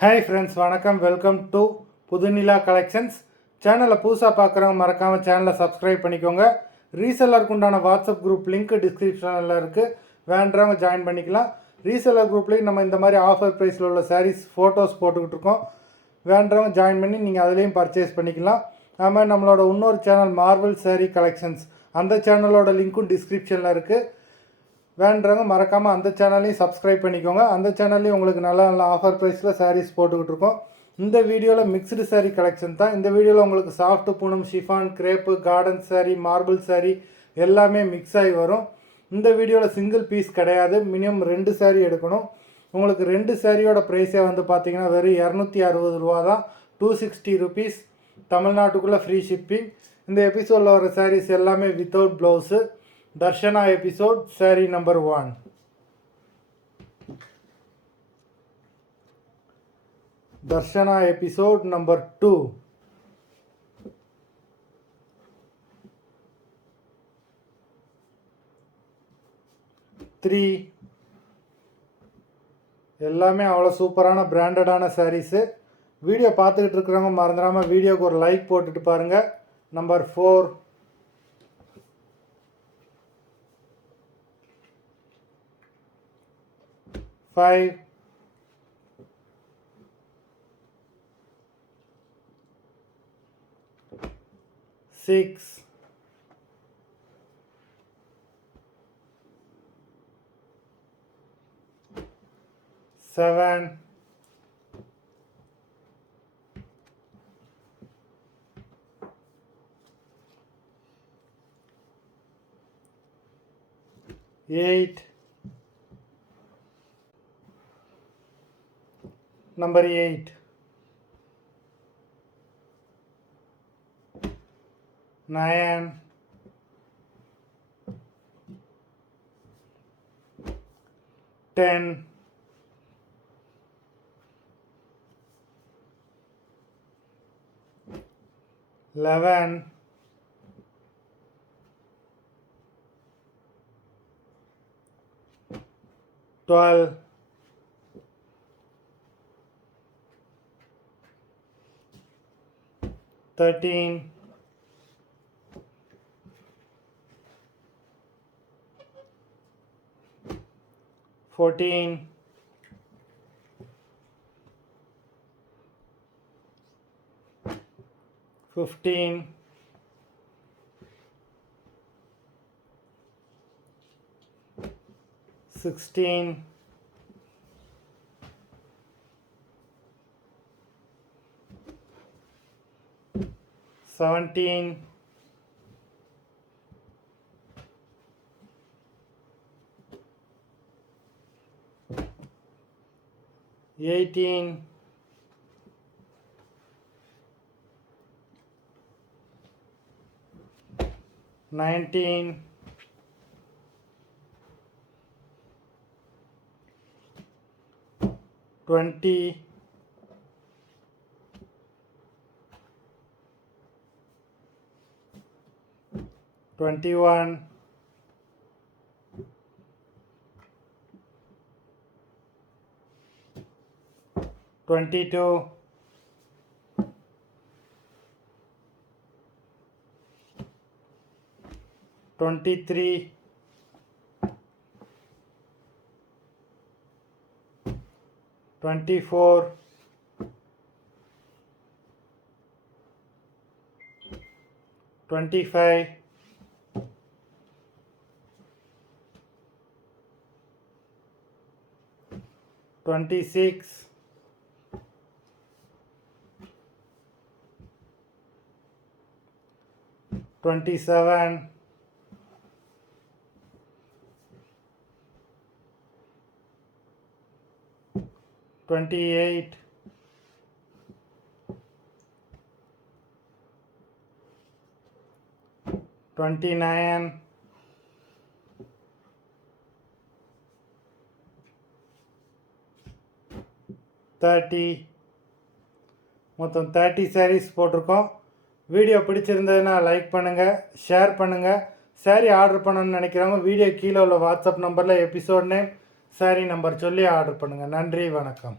Hi friends, வணக்கம். Welcome to Pudhunila collections. சேனலை புதுசாக பார்க்குறவங்க மறக்காமல் சேனலை சப்ஸ்கிரைப் பண்ணிக்கோங்க. ரீசெல்லருக்கு உண்டான வாட்ஸ்அப் குரூப் லிங்க் டிஸ்கிரிப்ஷனில் இருக்குது, வேண்டவங்க ஜாயின் பண்ணிக்கலாம். ரீசெல்லர் குரூப்லேயும் நம்ம இந்த மாதிரி ஆஃபர் ப்ரைஸில் உள்ள சாரீஸ் ஃபோட்டோஸ் போட்டுக்கிட்டு இருக்கோம். வேண்டவங்க ஜாயின் பண்ணி நீங்கள் அதுலேயும் பர்ச்சேஸ் பண்ணிக்கலாம். அது மாதிரி நம்மளோட இன்னொரு சேனல் மார்வல் சாரீ கலெக்ஷன்ஸ், அந்த சேனலோட லிங்க்கும் டிஸ்கிரிப்ஷனில் இருக்குது. வேண்டவங்க மறக்காமல் அந்த சேனலையும் சப்ஸ்கிரைப் பண்ணிக்கோங்க. அந்த சேனல்லையும் உங்களுக்கு நல்ல நல்ல ஆஃபர் ப்ரைஸில் சாரீஸ் போட்டுக்கிட்டு இருக்கோம். இந்த வீடியோவில் மிக்ஸ்டு சாரீ கலெக்ஷன் தான். இந்த வீடியோவில் உங்களுக்கு சாஃப்ட் Poonam, chiffon, crepe, garden sari, மார்பிள் சாரீ எல்லாமே மிக்ஸ் ஆகி வரும். இந்த வீடியோவில் சிங்கிள் பீஸ் கிடையாது, மினிமம் 2 சாரீ எடுக்கணும். உங்களுக்கு 2 சாரியோட ப்ரைஸே வந்து பார்த்தீங்கன்னா வெறும் 260 ரூபா தான், 260 ருபீஸ். தமிழ்நாட்டுக்குள்ளே ஃப்ரீ ஷிப்பிங். இந்த எபிசோடில் வர சாரீஸ் எல்லாமே வித்தவுட் ப்ளவுஸு. தர்ஷனா எபிசோட் சாரீ நம்பர் 1. Darshana episode number 2. எல்லாமே அவ்வளோ சூப்பரான பிராண்டடான சாரீஸு. வீடியோ பார்த்துக்கிட்டு இருக்கிறவங்க மறந்துடாமல் வீடியோக்கு ஒரு லைக் போட்டுட்டு பாருங்கள். நம்பர் 4. 5. 6. 7. 8. Number 8. 9. 10. 11. 12. 13. 14. 15. 16. 17. 18. 19. 20. 21. 22. 23. 24. 25. 26. 27. 28. 29. 30. மொத்தம் 30 சாரீஸ் போட்டிருக்கோம். வீடியோ பிடிச்சிருந்ததுன்னா லைக் பண்ணுங்கள், ஷேர் பண்ணுங்கள். சாரீ ஆர்டர் பண்ணணும்னு நினைக்கிறவங்க வீடியோ கீழே உள்ள வாட்ஸ்அப் நம்பரில் எபிசோட் நேம், சாரீ நம்பர் சொல்லி ஆர்டர் பண்ணுங்கள். நன்றி, வணக்கம்.